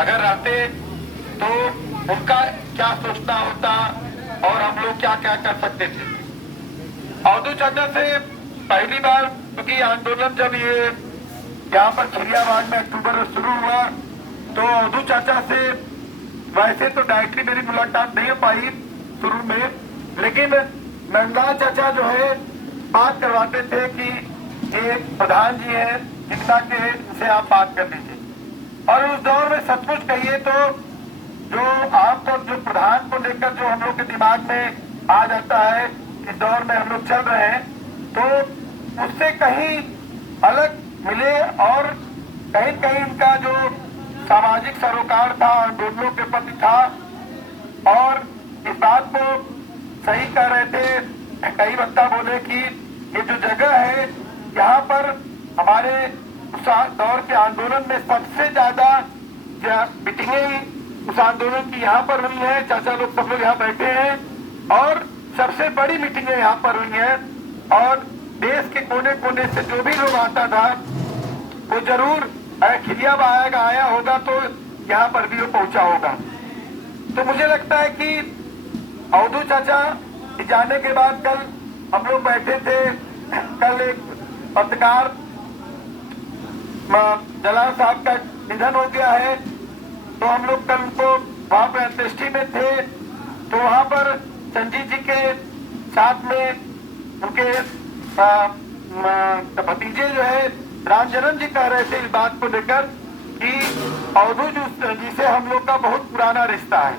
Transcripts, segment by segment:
अगर रहते तो उनका क्या सोचना होता और हम लोग क्या क्या कर सकते थे। अवधू चाचा से पहली बार, क्योंकि आंदोलन जब ये यहाँ पर खिरियाबाग में अक्टूबर में शुरू हुआ, तो अवधू चाचा से वैसे तो डायरेक्टली मेरी मुलाकात नहीं हो पाई शुरू में, लेकिन नंदलाल चाचा जो है बात करवाते थे कि ये प्रधान जी हैं जिनका के इनसे आप बात कर लीजिए। और उस दौर में सचमुच कहिए तो जो आमतौर जो प्रधान को लेकर जो हम लोग के दिमाग में आ जाता है, इस दौर में हम लोग चल रहे हैं, तो उससे कहीं अलग मिले और कहीं कहीं इनका जो सामाजिक सरोकार था, आंदोलनों के प्रति था, और इस बात को सही कह रहे थे। कई वक्ता बोले कि ये जो जगह है यहाँ पर हमारे उस दौर के आंदोलन में सबसे ज्यादा मीटिंगें उस आंदोलन की यहाँ पर हुई है। चाचा लोग सब लोग यहाँ बैठे हैं और सबसे बड़ी मीटिंगें यहाँ पर हुई हैं, और देश के कोने कोने से जो भी लोग आता था वो जरूर खिरियाबाग आया होगा तो यहाँ पर भी वो पहुंचा होगा। तो मुझे लगता है कि अवधू चाचा जाने के बाद कल हम लोग बैठे थे, कल एक पत्रकार जलाल साहब का निधन हो गया है, तो हम लोग कल उनको वहां पर अंत्येष्टि में थे, तो वहां पर संजीव जी के साथ में उनके भतीजे जो है रामचरण जी कह रहे थे इस बात को लेकर कि अवधू जी से हम लोग का बहुत पुराना रिश्ता है,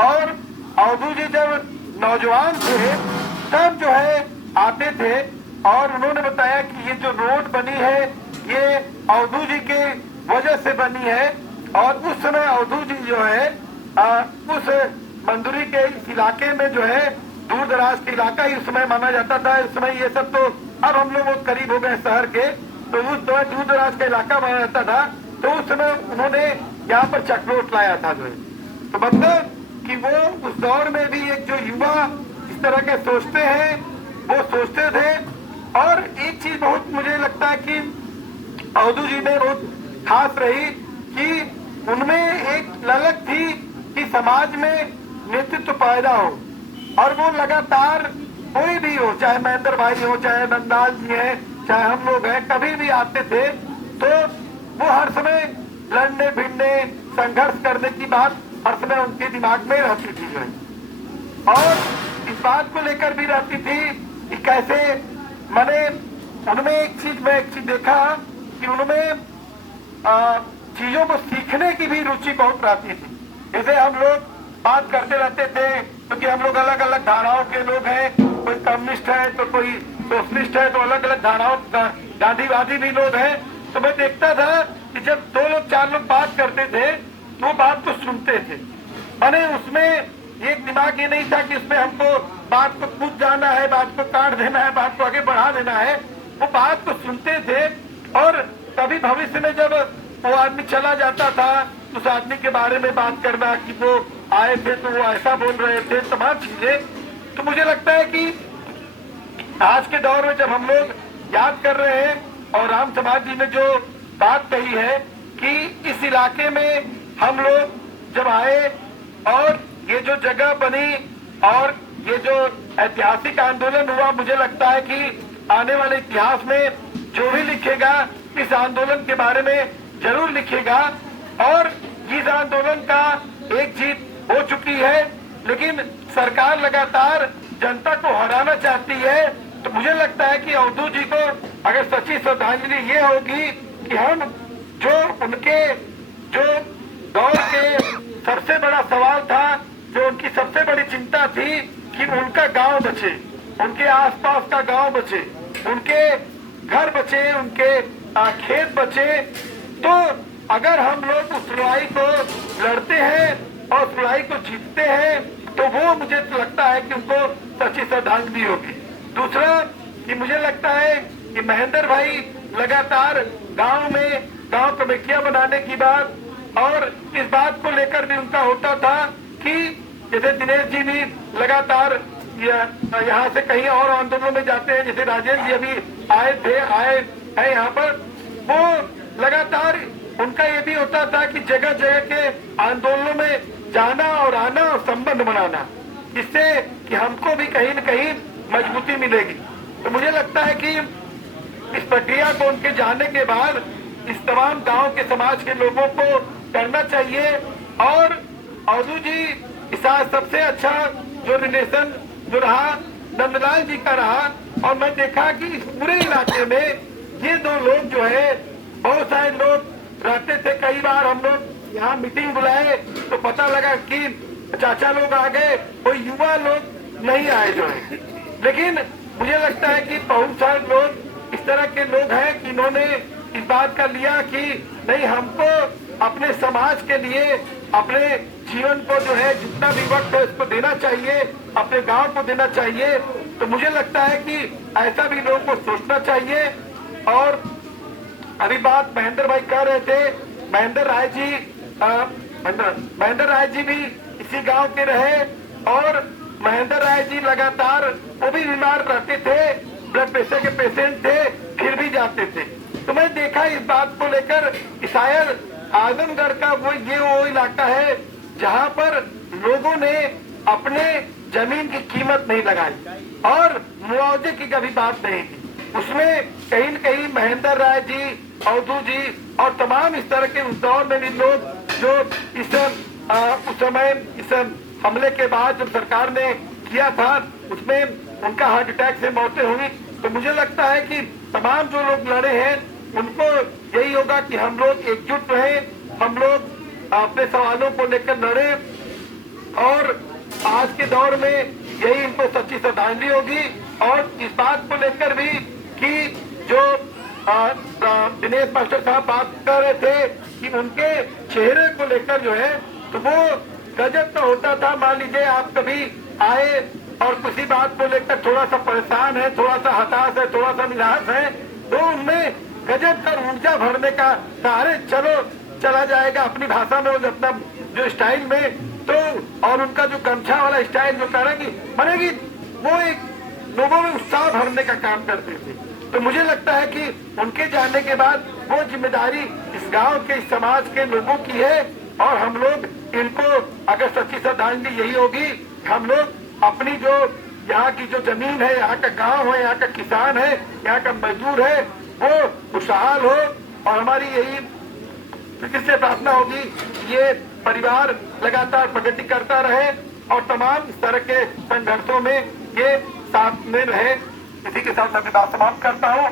और अवधू जी जब नौजवान थे तब जो है आते थे, और उन्होंने बताया कि ये जो रोड बनी है ये अवधू जी के वजह से बनी है, और उस समय अवधू जी जो है उस मंदुरी के इस इलाके में जो है दूर दराज के इलाका ही उस समय माना जाता था। इस समय ये सब तो अब हम लोग बहुत करीब हो गए शहर के, तो उस समय दूर दराज का इलाका माना जाता था, तो उस समय उन्होंने यहाँ पर चक्रोट लाया था जो है। तो मतलब कि वो उस दौर में भी एक जो युवा इस तरह के सोचते हैं वो सोचते थे। और एक चीज बहुत मुझे लगता है कि अवधू जी में बहुत खास रही कि उनमें एक ललक थी कि समाज में नेतृत्व पैदा हो, और वो लगातार कोई भी हो, चाहे महेंद्र भाई हो, चाहे नंदलाल जी हैं, चाहे हम लोग हैं, कभी भी आते थे तो वो हर समय लड़ने भिड़ने संघर्ष करने की बात हर समय उनके दिमाग में रहती थी जो है, और इस बात को लेकर भी रहती थी कि कैसे मैंने उनमें एक चीज देखा कि उनमें चीजों को सीखने की भी रुचि बहुत रहती थी। जैसे हम लोग बात करते रहते थे क्योंकि हम लोग अलग अलग धाराओं के लोग हैं, कोई कम्युनिस्ट है तो कोई सोशलिस्ट है, तो अलग अलग धाराओं गांधीवादी भी लोग हैं। तो मैं देखता था कि जब 2 लोग 4 लोग बात करते थे तो बात को सुनते थे, मैंने उसमें एक दिमाग ये नहीं था कि इसमें हमको बात को कूद जाना है, बात को काट देना है, बात को आगे बढ़ा देना है। वो बात को सुनते थे, और कभी भविष्य में जब वो आदमी चला जाता था उस आदमी के बारे में बात करना कि वो आए थे तो वो ऐसा बोल रहे थे, तमाम चीजें। तो मुझे लगता है कि आज के दौर में जब हम लोग याद कर रहे हैं, और राम समाज जी ने जो बात कही है कि इस इलाके में हम लोग जब आए और ये जो जगह बनी और ये जो ऐतिहासिक आंदोलन हुआ, मुझे लगता है कि आने वाले इतिहास में जो भी लिखेगा इस आंदोलन के बारे में जरूर लिखेगा। और इस आंदोलन का एक जीत हो चुकी है, लेकिन सरकार लगातार जनता को हराना चाहती है। तो मुझे लगता है कि अवधू जी को अगर सच्ची श्रद्धांजलि ये होगी कि हम जो उनके जो दौर के सबसे बड़ा सवाल था, जो उनकी सबसे बड़ी चिंता थी कि उनका गांव बचे, उनके आसपास का गांव बचे, उनके घर बचे, उनके खेत बचे। तो अगर हम लोग उस लड़ाई को लड़ते हैं और उस लड़ाई को जीतते हैं तो वो मुझे लगता है कि उनको सच्ची श्रद्धांजलि होगी। दूसरा कि मुझे लगता है कि महेंद्र भाई लगातार गांव में गांव कमेटियां बनाने की बात, और इस बात को लेकर भी उनका होता था कि जैसे दिनेश जी भी लगातार यहाँ से कहीं और आंदोलनों में जाते हैं, जैसे राजेंद्र जी अभी आए हैं यहाँ पर, वो लगातार उनका ये भी होता था कि जगह जगह के आंदोलनों में जाना और आना और संबंध बनाना, जिससे कि हमको भी कहीं न कहीं मजबूती मिलेगी। तो मुझे लगता है कि इस प्रक्रिया को उनके जाने के बाद इस तमाम गांव के समाज के लोगों को करना चाहिए। और अवधू जी के साथ सबसे अच्छा जो रिलेशन जो रहा नंदलाल जी का रहा, और मैं देखा कि इस पूरे इलाके में ये दो लोग जो है, बहुत सारे लोग रहते थे। कई बार हम लोग यहाँ मीटिंग बुलाए तो पता लगा कि चाचा लोग आ गए, कोई युवा लोग नहीं आए जो है। लेकिन मुझे लगता है कि बहुत सारे लोग इस तरह के लोग हैं कि इन्होंने इस बात का लिया कि नहीं, हमको अपने समाज के लिए अपने जीवन को जो है जितना भी वक्त है उसको देना चाहिए, अपने गांव को देना चाहिए। तो मुझे लगता है कि ऐसा भी लोगों को सोचना चाहिए। और अभी बात महेंद्र भाई कह रहे थे, महेंद्र राय जी भी इसी गांव के रहे, और महेंद्र राय जी लगातार वो भी बीमार रहते थे, ब्लड प्रेशर के पेशेंट थे, फिर भी जाते थे। तो मैं देखा इस बात को लेकर कि शायद आजमगढ़ का वो इलाका है जहां पर लोगों ने अपने जमीन की कीमत नहीं लगाई और मुआवजे की कभी बात नहीं की। उसमें कहीं न कहीं महेंद्र राय जी, अवधू जी और तमाम इस तरह के उस दौर में भी लोग जो उस समय इस हमले के बाद जब सरकार ने किया था उसमें उनका हार्ट अटैक से मौतें हुई। तो मुझे लगता है कि तमाम जो लोग लड़े हैं उनको यही होगा कि हम लोग एकजुट रहे, हम लोग अपने सवालों को लेकर लड़े। और आज के दौर में यही इनको सच्ची श्रद्धांजलि होगी। और इस बात को लेकर भी कि जो दिनेश मास्टर साहब बात कर रहे थे कि उनके चेहरे को लेकर जो है, तो वो गजब का होता था। मान लीजिए आप कभी आए और किसी बात को लेकर थोड़ा सा परेशान है, थोड़ा सा हताश है, थोड़ा सा निराश है, तो उनमें गजब का ऊर्जा भरने का सारे चलो चला जाएगा अपनी भाषा में, वो अपना जो स्टाइल में, तो और उनका जो गमछा वाला स्टाइल जो करेगी बनेगी, वो एक लोगों में उत्साह भरने का काम करते थे। तो मुझे लगता है कि उनके जाने के बाद वो जिम्मेदारी इस गांव के, इस समाज के लोगों की है। और हम लोग इनको अगर सच्ची श्रद्धांजलि यही होगी, हम लोग अपनी जो यहाँ की जो जमीन है, यहाँ का गांव है, यहाँ का किसान है, यहाँ का मजदूर है, वो खुशहाल हो। और हमारी यही फिक्र से प्रार्थना होगी ये परिवार लगातार प्रगति करता रहे और तमाम इस तरह के संघर्षों में ये साथ में रहे। इसी के साथ मैं बात समाप्त करता हूँ।